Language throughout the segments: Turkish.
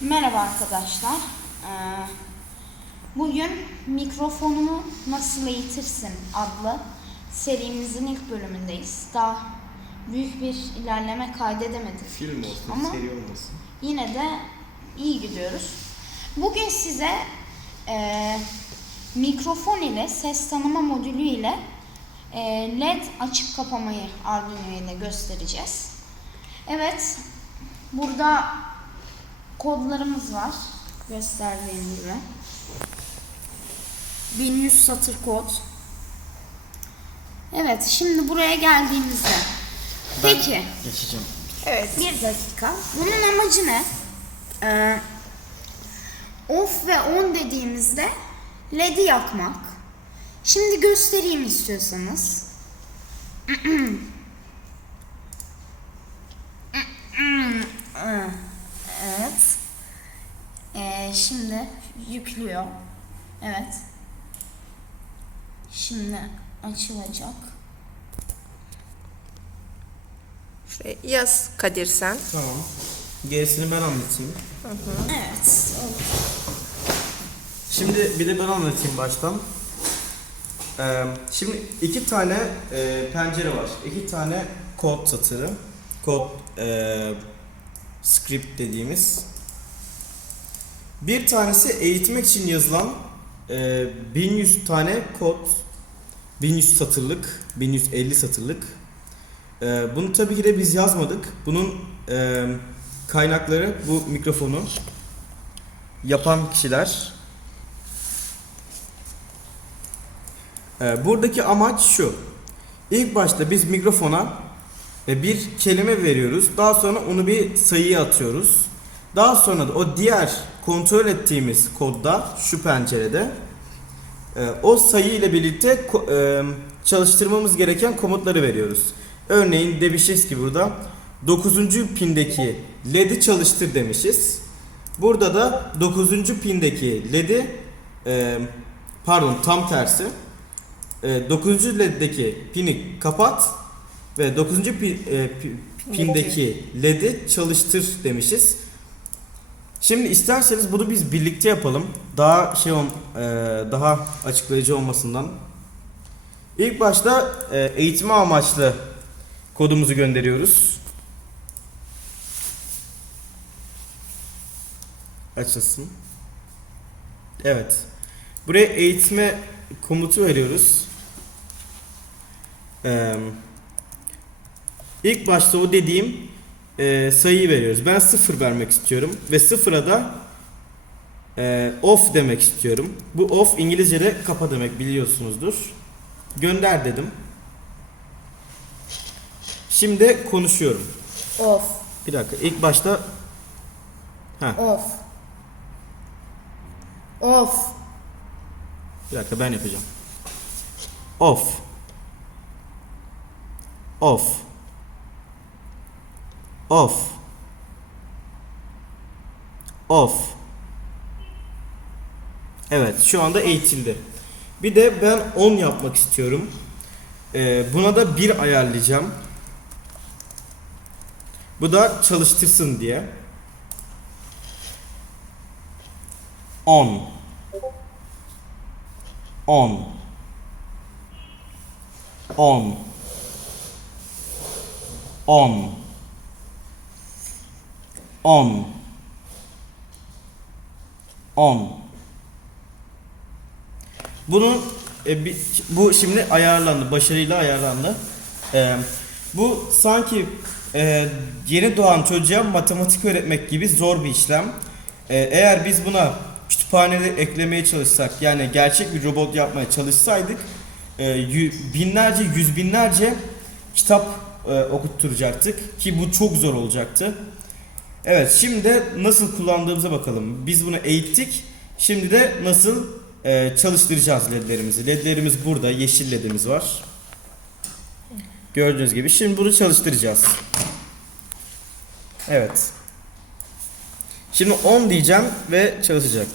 Merhaba arkadaşlar. Ee, Bugün mikrofonunu nasıl eğitirsin adlı serimizin ilk bölümündeyiz. Daha büyük bir ilerleme kaydedemedik. Film olsun, Ama seri olmasın. yine de iyi gidiyoruz. Bugün size e, mikrofon ile ses tanıma modülü ile e, LED açıp kapamayı Arduino ile göstereceğiz. Evet, burada kodlarımız var. Gösterdiğim gibi. 1100 satır kod. Evet, şimdi buraya geldiğimizde. Peki. Geçeceğim. Evet, bir dakika. Bunun amacı ne? Ee, off ve on dediğimizde LED'i yakmak. Şimdi göstereyim istiyorsanız. Evet. Ee, şimdi yüklüyor. Evet. Şimdi açılacak. Şuraya yaz Kadir sen. Tamam. Gerisini ben anlatayım. Evet. Şimdi bir de ben anlatayım baştan. Ee, şimdi iki tane e, pencere var. İki tane kod satırı. Kod e, script dediğimiz. Bir tanesi eğitmek için yazılan e, 1100 tane kod. 1100 satırlık, 1150 satırlık. E, bunu tabii ki de biz yazmadık. Bunun e, kaynakları bu mikrofonu yapan kişiler. Ee, buradaki amaç şu. İlk başta biz mikrofona e, bir kelime veriyoruz. Daha sonra onu bir sayıya atıyoruz. Daha sonra da o diğer kontrol ettiğimiz kodda şu pencerede e, o sayı ile birlikte e, çalıştırmamız gereken komutları veriyoruz. Örneğin demişiz ki burada 9. pindeki LED'i çalıştır demişiz. Burada da 9. pindeki LED'i e, pardon tam tersi e, 9. LED'deki pini kapat ve 9. Pi, e, pi- pindeki LED'i çalıştır demişiz. Şimdi isterseniz bunu biz birlikte yapalım. Daha şey ol- e, daha açıklayıcı olmasından. İlk başta e, eğitme amaçlı kodumuzu gönderiyoruz. Açılsın. Evet. Buraya eğitme komutu veriyoruz. Ee, ilk başta o dediğim e, sayıyı veriyoruz. Ben sıfır vermek istiyorum ve sıfıra da e, off demek istiyorum. Bu off İngilizce'de kapa demek biliyorsunuzdur. Gönder dedim. Şimdi konuşuyorum. Off. Bir dakika. İlk başta Off. Off. Bir dakika ben yapacağım. Off. Off. Off. Off. Evet şu anda eğitildi. Bir de ben 10 yapmak istiyorum. Ee, buna da 1 ayarlayacağım. Bu da çalıştırsın diye. 10 10 10 10 10 10 Bunu e, bu şimdi ayarlandı, başarıyla ayarlandı. E, bu sanki e, yeni doğan çocuğa matematik öğretmek gibi zor bir işlem. E, eğer biz buna kütüphaneleri eklemeye çalışsak, yani gerçek bir robot yapmaya çalışsaydık, e, binlerce, yüz binlerce kitap e, okutturacaktık ki bu çok zor olacaktı. Evet şimdi nasıl kullandığımıza bakalım. Biz bunu eğittik. Şimdi de nasıl e, çalıştıracağız ledlerimizi. Ledlerimiz burada. Yeşil ledimiz var. Gördüğünüz gibi. Şimdi bunu çalıştıracağız. Evet. Şimdi 10 diyeceğim ve çalışacak.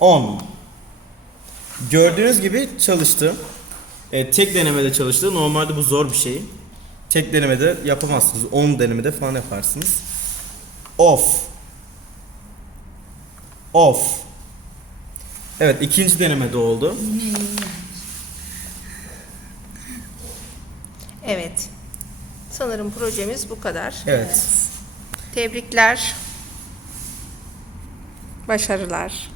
10. Gördüğünüz gibi çalıştı. E, tek denemede çalıştı. Normalde bu zor bir şey. Tek denemede yapamazsınız. 10 denemede falan yaparsınız. Off. Off. Evet ikinci denemede oldu. Evet. Sanırım projemiz bu kadar. Evet. Tebrikler. Başarılar.